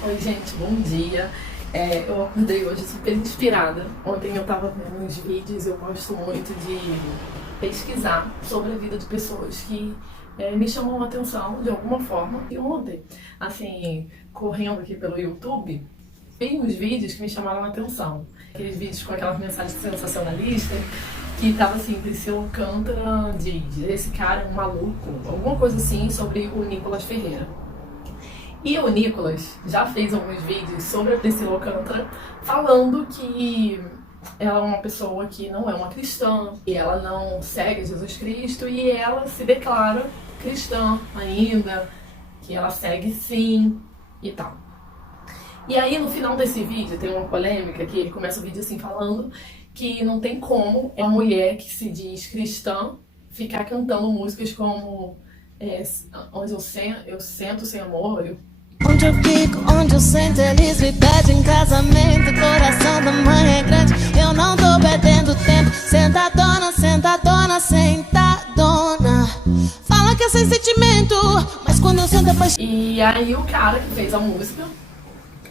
Oi, gente, bom dia. Eu acordei hoje super inspirada. Ontem eu tava vendo uns vídeos, eu gosto muito de pesquisar sobre a vida de pessoas que me chamam a atenção de alguma forma. E ontem, assim, correndo aqui pelo YouTube, vi uns vídeos que me chamaram a atenção. Aqueles vídeos com aquelas mensagens sensacionalistas, que tava assim, Priscila Alcântara diz, esse cara é um maluco, alguma coisa assim sobre o Nicolas Ferreira. E o Nicolas já fez alguns vídeos sobre a Priscila Alcântara falando que ela é uma pessoa que não é uma cristã, que ela não segue Jesus Cristo e ela se declara cristã ainda, que ela segue sim e tal. E aí no final desse vídeo tem uma polêmica que ele começa o vídeo assim falando que não tem como uma mulher que se diz cristã ficar cantando músicas como onde eu sento sem amor. Onde eu fico, onde eu sento, eles me pedem casamento. Coração da mãe é grande, eu não tô perdendo tempo. Sentadona, sentadona, sentadona. Fala que é sem sentimento, mas quando eu sento é paixão. E aí o cara que fez a música,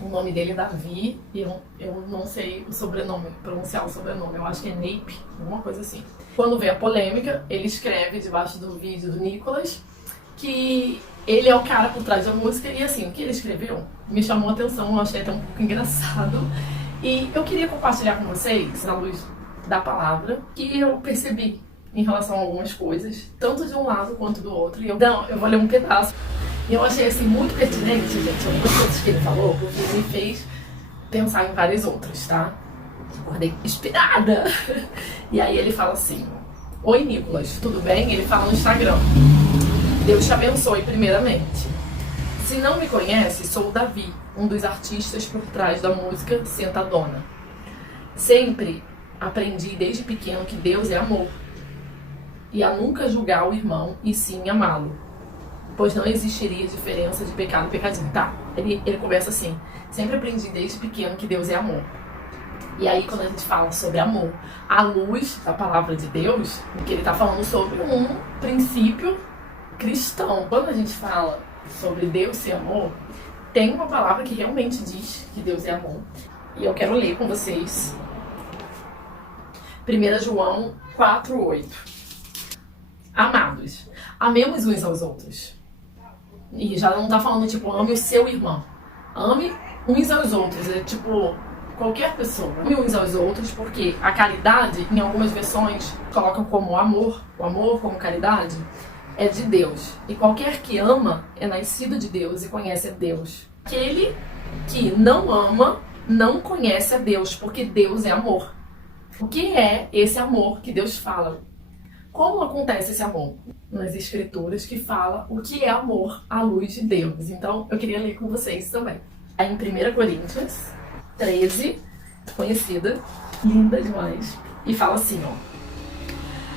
o nome dele é Davi, e eu não sei o sobrenome, pronunciar o sobrenome, eu acho que é Nape, alguma coisa assim. Quando vem a polêmica, ele escreve debaixo do vídeo do Nicolas que ele é o cara por trás da música, e assim, o que ele escreveu me chamou a atenção, eu achei até um pouco engraçado. E eu queria compartilhar com vocês, à luz da palavra, que eu percebi em relação a algumas coisas, tanto de um lado quanto do outro. E eu vou ler um pedaço. E eu achei assim muito pertinente, gente, algumas coisas que ele falou, porque me fez pensar em várias outras, tá? Acordei inspirada! E aí ele fala assim: oi Nicolas, tudo bem? Ele fala no Instagram. Deus te abençoe primeiramente. Se não me conhece, sou o Davi, um dos artistas por trás da música Sentadona. Sempre aprendi desde pequeno que Deus é amor e a nunca julgar o irmão e sim amá-lo, pois não existiria diferença de pecado e pecadinho, tá? Ele começa assim: sempre aprendi desde pequeno que Deus é amor. E aí quando a gente fala sobre amor, à luz da palavra de Deus, que ele tá falando sobre um princípio cristão. Quando a gente fala sobre Deus ser amor, tem uma palavra que realmente diz que Deus é amor. E eu quero ler com vocês 1 João 4:8. Amados, amemos uns aos outros. E já não tá falando tipo, ame o seu irmão. Ame uns aos outros. É tipo, qualquer pessoa. Ame uns aos outros, porque a caridade, em algumas versões, colocam como amor. O amor como caridade é de Deus. E qualquer que ama é nascido de Deus e conhece a Deus. Aquele que não ama não conhece a Deus, porque Deus é amor. O que é esse amor que Deus fala? Como acontece esse amor? Nas escrituras que fala o que é amor à luz de Deus. Então eu queria ler com vocês também. Aí em 1 Coríntios 13, conhecida, linda demais, e fala assim, ó: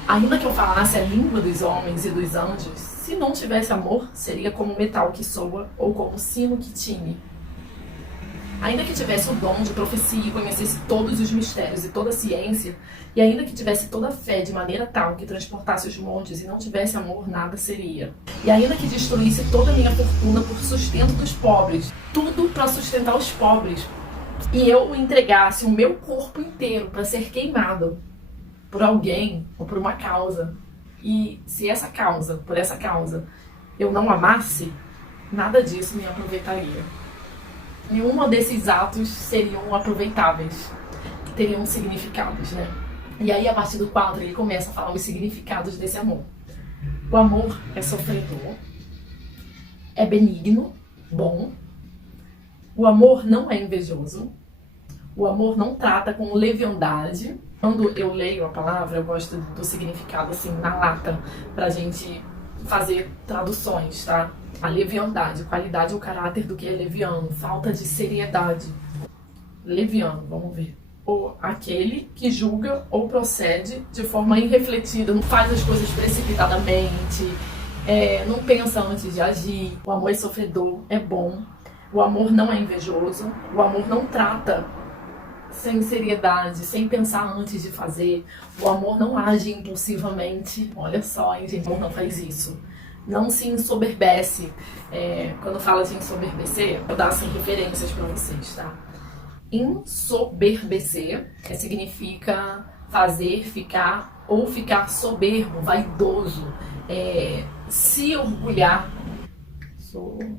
ainda que eu falasse a língua dos homens e dos anjos, se não tivesse amor, seria como metal que soa ou como sino que tine. Ainda que tivesse o dom de profecia e conhecesse todos os mistérios e toda a ciência, e ainda que tivesse toda a fé de maneira tal que transportasse os montes e não tivesse amor, nada seria. E ainda que destruísse toda a minha fortuna por sustento dos pobres, tudo para sustentar os pobres, e eu entregasse o meu corpo inteiro para ser queimado por alguém ou por uma causa, e se por essa causa, eu não amasse, nada disso me aproveitaria. Nenhum desses atos seriam aproveitáveis, teriam significados, né? E aí, a partir do 4, ele começa a falar os significados desse amor. O amor é sofredor, é benigno, bom. O amor não é invejoso. O amor não trata com leviandade. Quando eu leio a palavra, eu gosto do significado assim, na lata, pra gente fazer traduções, tá? A leviandade, qualidade ou caráter do que é leviano, falta de seriedade. Leviano, vamos ver. Ou aquele que julga ou procede de forma irrefletida, não faz as coisas precipitadamente, não pensa antes de agir. O amor é sofredor, é bom. O amor não é invejoso. O amor não trata sem seriedade, sem pensar antes de fazer. O amor não age impulsivamente. Olha só, hein, gente, o amor não faz isso. não se ensoberbece. Quando fala de ensoberbecer, vou dar assim, referências para vocês, tá? Ensoberbecer significa fazer, ficar ou ficar soberbo, vaidoso, se orgulhar, soberba,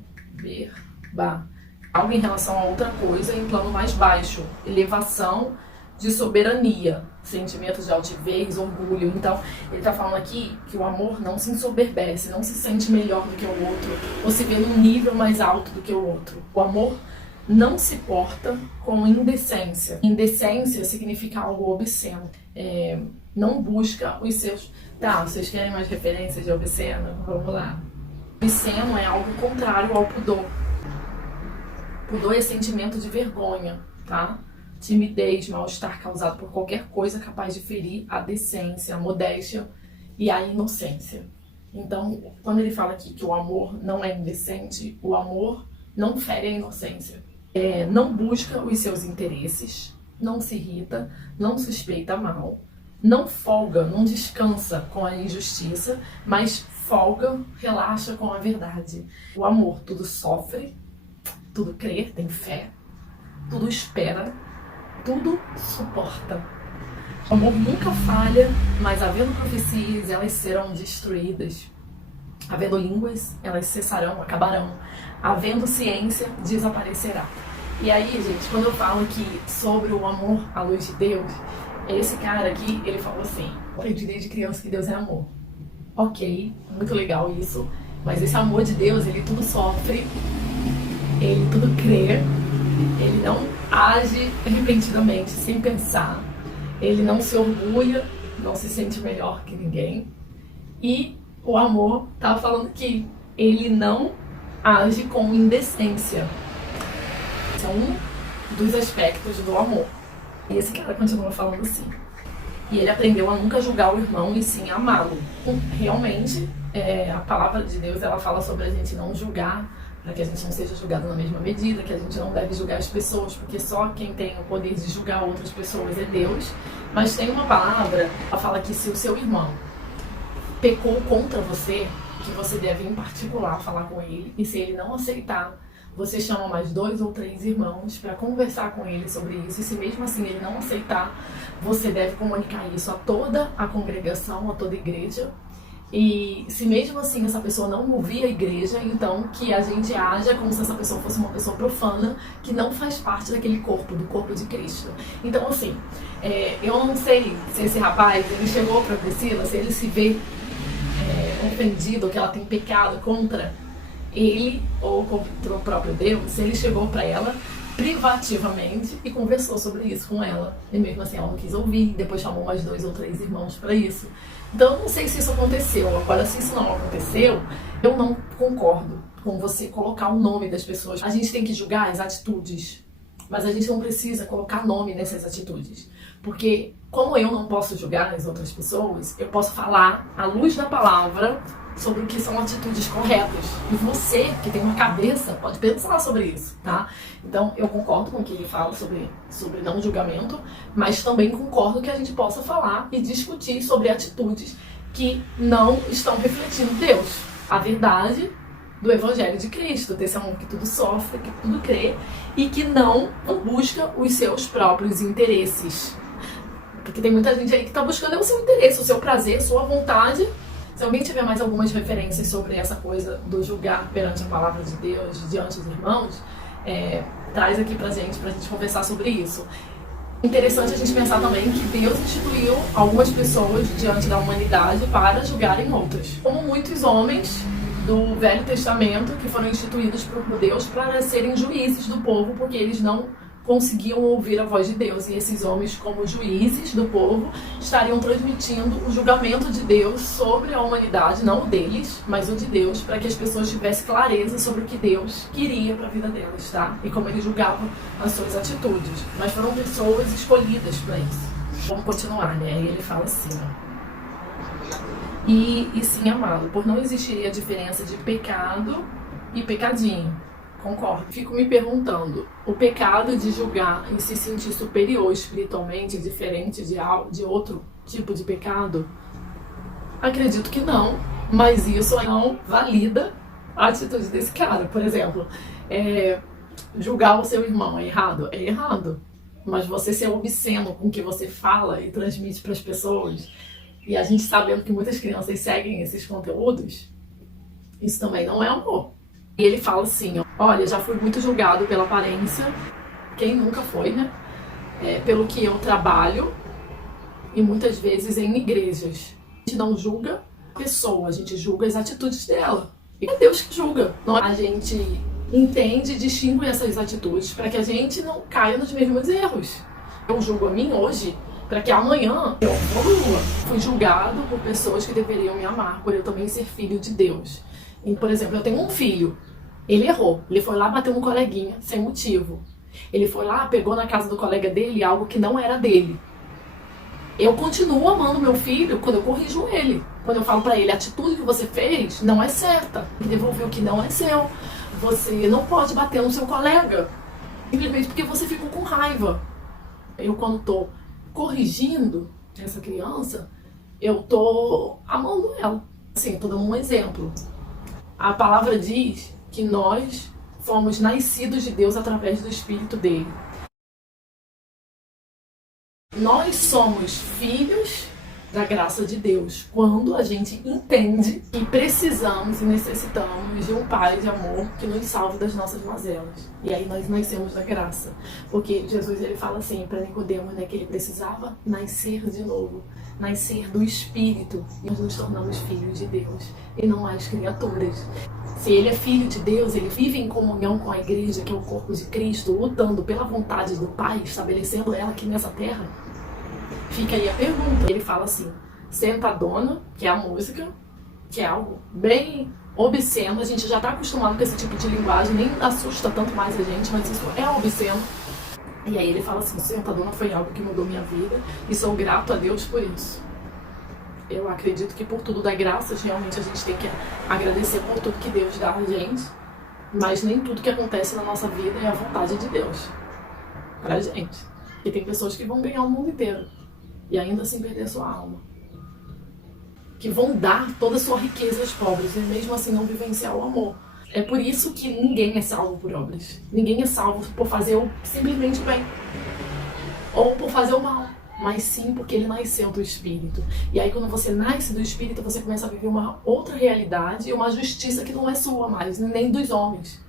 algo em relação a outra coisa em plano mais baixo, elevação de soberania, sentimentos de altivez, orgulho. Então, ele está falando aqui que o amor não se ensoberbece, não se sente melhor do que o outro, ou se vê num nível mais alto do que o outro. O amor não se porta com indecência. Indecência significa algo obsceno. Não busca os seus... Tá, vocês querem mais referências de obsceno? Vamos lá. Obsceno é algo contrário ao pudor. Pudor é sentimento de vergonha, tá? Timidez, mal-estar causado por qualquer coisa capaz de ferir a decência, a modéstia e a inocência. Então, quando ele fala aqui que o amor não é indecente, o amor não fere a inocência. Não busca os seus interesses, não se irrita, não suspeita mal, não folga, não descansa com a injustiça, mas folga, relaxa com a verdade. O amor tudo sofre, tudo crê, tem fé, tudo espera, tudo suporta. O amor nunca falha, mas havendo profecias, elas serão destruídas. Havendo línguas, elas cessarão, acabarão. Havendo ciência, desaparecerá. E aí, gente, quando eu falo aqui sobre o amor à luz de Deus, esse cara aqui, ele falou assim: eu aprendi desde criança que Deus é amor. Ok, muito legal isso, mas esse amor de Deus, ele tudo sofre, ele tudo crê, ele não age repentinamente, sem pensar, ele não se orgulha, não se sente melhor que ninguém. E o amor tá falando que ele não age com indecência. Esse é um dos aspectos do amor. E esse cara continua falando assim: e ele aprendeu a nunca julgar o irmão e sim amá-lo. Realmente, a palavra de Deus, ela fala sobre a gente não julgar, para que a gente não seja julgado na mesma medida, que a gente não deve julgar as pessoas, porque só quem tem o poder de julgar outras pessoas é Deus. Mas tem uma palavra, ela fala que se o seu irmão pecou contra você, que você deve em particular falar com ele, e se ele não aceitar, você chama mais 2 ou 3 irmãos para conversar com ele sobre isso, e se mesmo assim ele não aceitar, você deve comunicar isso a toda a congregação, a toda a igreja. E se mesmo assim essa pessoa não ouvir a igreja, então que a gente haja como se essa pessoa fosse uma pessoa profana, que não faz parte daquele corpo, do corpo de Cristo. Então assim, eu não sei se esse rapaz, ele chegou para Priscila, se ele se vê ofendido, ou que ela tem pecado contra ele ou contra o próprio Deus, se ele chegou para ela privativamente e conversou sobre isso com ela, e mesmo assim ela não quis ouvir, depois chamou mais 2 ou 3 irmãos para isso. Então eu não sei se isso aconteceu. Agora, se isso não aconteceu, eu não concordo com você colocar o nome das pessoas. A gente tem que julgar as atitudes, mas a gente não precisa colocar nome nessas atitudes, porque como eu não posso julgar as outras pessoas, eu posso falar à luz da palavra sobre o que são atitudes corretas. E você, que tem uma cabeça, pode pensar sobre isso, tá? Então, eu concordo com o que ele fala sobre não julgamento, mas também concordo que a gente possa falar e discutir sobre atitudes que não estão refletindo Deus, a verdade do Evangelho de Cristo, desse amor que tudo sofre, que tudo crê e que não busca os seus próprios interesses. Porque tem muita gente aí que está buscando o seu interesse, o seu prazer, a sua vontade. Se alguém tiver mais algumas referências sobre essa coisa do julgar perante a palavra de Deus, diante dos irmãos, traz aqui pra gente conversar sobre isso. Interessante a gente pensar também que Deus instituiu algumas pessoas diante da humanidade para julgarem outras. Como muitos homens do Velho Testamento que foram instituídos por Deus para serem juízes do povo, porque eles não conseguiam ouvir a voz de Deus, e esses homens, como juízes do povo, estariam transmitindo o julgamento de Deus sobre a humanidade, não o deles, mas o de Deus, para que as pessoas tivessem clareza sobre o que Deus queria para a vida delas, tá? E como ele julgava as suas atitudes. Mas foram pessoas escolhidas para isso. Vamos continuar, né? E ele fala assim, ó: e sim amá-lo, por não existiria diferença de pecado e pecadinho. Concordo. Fico me perguntando, o pecado de julgar e se sentir superior espiritualmente, diferente de outro tipo de pecado? Acredito que não, Mas isso não valida a atitude desse cara. Por exemplo, julgar o seu irmão é errado? É errado. Mas você ser obsceno com o que você fala e transmite para as pessoas, e a gente sabendo que muitas crianças seguem esses conteúdos, isso também não é amor. E ele fala assim, olha, já fui muito julgado pela aparência, quem nunca foi, né? Pelo que eu trabalho, e muitas vezes em igrejas. A gente não julga a pessoa, a gente julga as atitudes dela. E é Deus que julga. Não, a gente entende e distingue essas atitudes para que a gente não caia nos mesmos erros. Eu julgo a mim hoje para que amanhã eu evolua. Fui julgado por pessoas que deveriam me amar, por eu também ser filho de Deus. E, por exemplo, eu tenho um filho, ele errou, ele foi lá bater um coleguinha sem motivo. Ele foi lá, pegou na casa do colega dele algo que não era dele. Eu continuo amando meu filho quando eu corrijo ele. Quando eu falo pra ele, a atitude que você fez não é certa. Devolver o que não é seu. Você não pode bater no seu colega. Simplesmente porque você ficou com raiva. Eu, quando tô corrigindo essa criança, eu tô amando ela. Assim, tô dando um exemplo. A palavra diz que nós fomos nascidos de Deus através do Espírito dele. Nós somos filhos da graça de Deus quando a gente entende que precisamos e necessitamos de um Pai de amor que nos salve das nossas mazelas. E aí nós nascemos da graça. Porque Jesus, ele fala assim para Nicodemo, né, que ele precisava nascer de novo, nascer do Espírito, e nós nos tornamos filhos de Deus e não mais criaturas. Se ele é filho de Deus, ele vive em comunhão com a igreja, que é o corpo de Cristo, lutando pela vontade do Pai, estabelecendo ela aqui nessa terra. Fica aí a pergunta. Ele fala assim, Sentadona, que é a música, que é algo bem obsceno. A gente já está acostumado com esse tipo de linguagem, nem assusta tanto mais a gente, mas isso é obsceno. E aí ele fala assim, Sentadona foi algo que mudou minha vida e sou grato a Deus por isso. Eu acredito que por tudo dá graças, realmente a gente tem que agradecer por tudo que Deus dá a gente, mas nem tudo que acontece na nossa vida é a vontade de Deus pra gente. E tem pessoas que vão ganhar o mundo inteiro e ainda assim perder a sua alma, que vão dar toda a sua riqueza aos pobres e mesmo assim não vivenciar o amor. É por isso que ninguém é salvo por obras. Ninguém é salvo por fazer simplesmente o bem ou por fazer o mal, mas sim porque ele nasceu do Espírito. E aí quando você nasce do Espírito, você começa a viver uma outra realidade e uma justiça que não é sua mais, nem dos homens.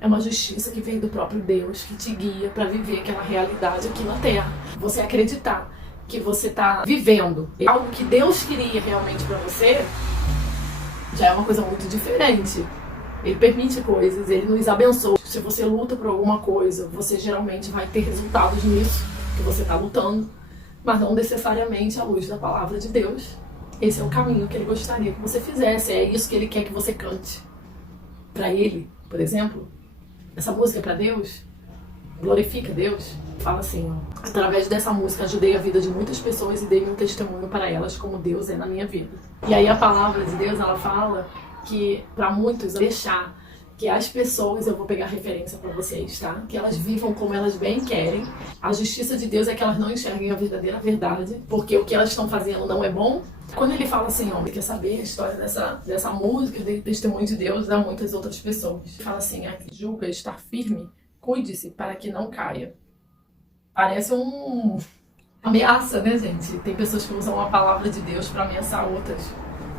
É uma justiça que vem do próprio Deus, que te guia para viver aquela realidade aqui na Terra. Você acreditar que você está vivendo algo que Deus queria realmente para você, já é uma coisa muito diferente. Ele permite coisas, ele nos abençoa. Se você luta por alguma coisa, você geralmente vai ter resultados nisso que você está lutando, mas não necessariamente à luz da palavra de Deus. Esse é o caminho que ele gostaria que você fizesse, é isso que ele quer que você cante. Para ele, por exemplo, essa música é para Deus, glorifica Deus. Fala assim, ó, através dessa música ajudei a vida de muitas pessoas e dei um testemunho para elas como Deus é na minha vida. E aí a palavra de Deus, ela fala que para muitos deixar que as pessoas, eu vou pegar referência para vocês, tá? Que elas vivam como elas bem querem. A justiça de Deus é que elas não enxerguem a verdadeira verdade, porque o que elas estão fazendo não é bom. Quando ele fala assim, ó, quer saber a história dessa música, de testemunho de Deus a muitas outras pessoas. Ele fala assim, julga estar firme, cuide-se para que não caia. Parece uma ameaça, né, gente? Tem pessoas que usam a palavra de Deus para ameaçar outras.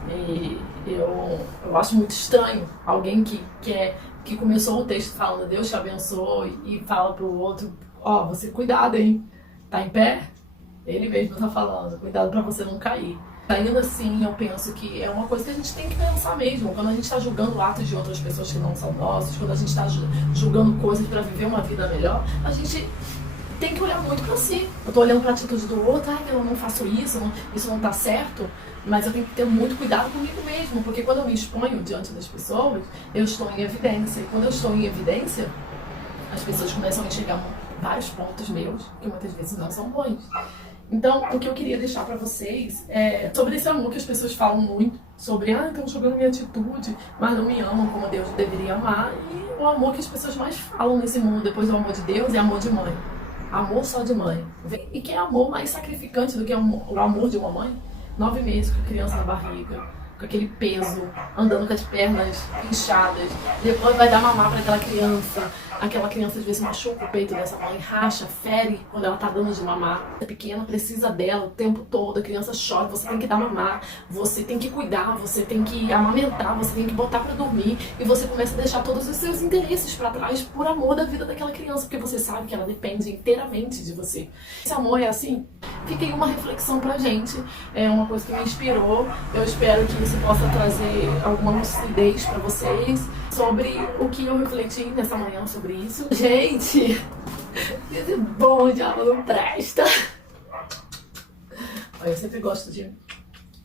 E eu acho muito estranho alguém que começou o texto falando Deus te abençoe e fala pro outro, ó, você cuidado, hein? Tá em pé? Ele mesmo tá falando, cuidado para você não cair. Ainda assim, eu penso que é uma coisa que a gente tem que pensar mesmo. Quando a gente está julgando atos de outras pessoas que não são nossos, quando a gente está julgando coisas para viver uma vida melhor, a gente tem que olhar muito para si. Eu tô olhando para a atitude do outro, eu não faço isso, isso não tá certo, mas eu tenho que ter muito cuidado comigo mesmo, porque quando eu me exponho diante das pessoas, eu estou em evidência. E quando eu estou em evidência, as pessoas começam a enxergar vários pontos meus, que muitas vezes não são bons. Então, o que eu queria deixar pra vocês é sobre esse amor que as pessoas falam muito, sobre, estão jogando minha atitude, mas não me amam como Deus deveria amar, e o amor que as pessoas mais falam nesse mundo, depois do amor de Deus, é amor de mãe. Amor só de mãe. E que é amor mais sacrificante do que o amor de uma mãe? 9 meses com a criança na barriga, com aquele peso, andando com as pernas inchadas. Depois vai dar mamar para aquela criança às vezes machuca o peito dessa mãe, racha, fere quando ela tá dando de mamar. A pequena precisa dela o tempo todo, a criança chora, você tem que dar mamar, você tem que cuidar, você tem que amamentar, você tem que botar para dormir, e você começa a deixar todos os seus interesses para trás por amor da vida daquela criança, porque você sabe que ela depende inteiramente de você. Esse amor é assim. Fica aí uma reflexão pra gente, é uma coisa que me inspirou. Eu espero que isso possa trazer alguma lucidez pra vocês sobre o que eu refleti nessa manhã sobre isso. Gente, esse bom diabo não presta. Eu sempre gosto de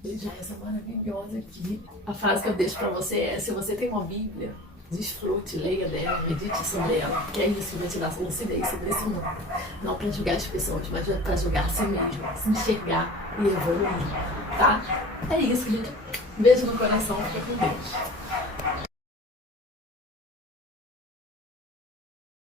beijar essa maravilhosa aqui. A frase que eu deixo pra você é: se você tem uma Bíblia, desfrute, leia dela, medite sobre ela, que é isso que vai te dar lucidez sobre esse mundo. Não para julgar as pessoas, mas para julgar a si mesmo, se enxergar e evoluir, tá? É isso, gente. Beijo no coração, fica com Deus.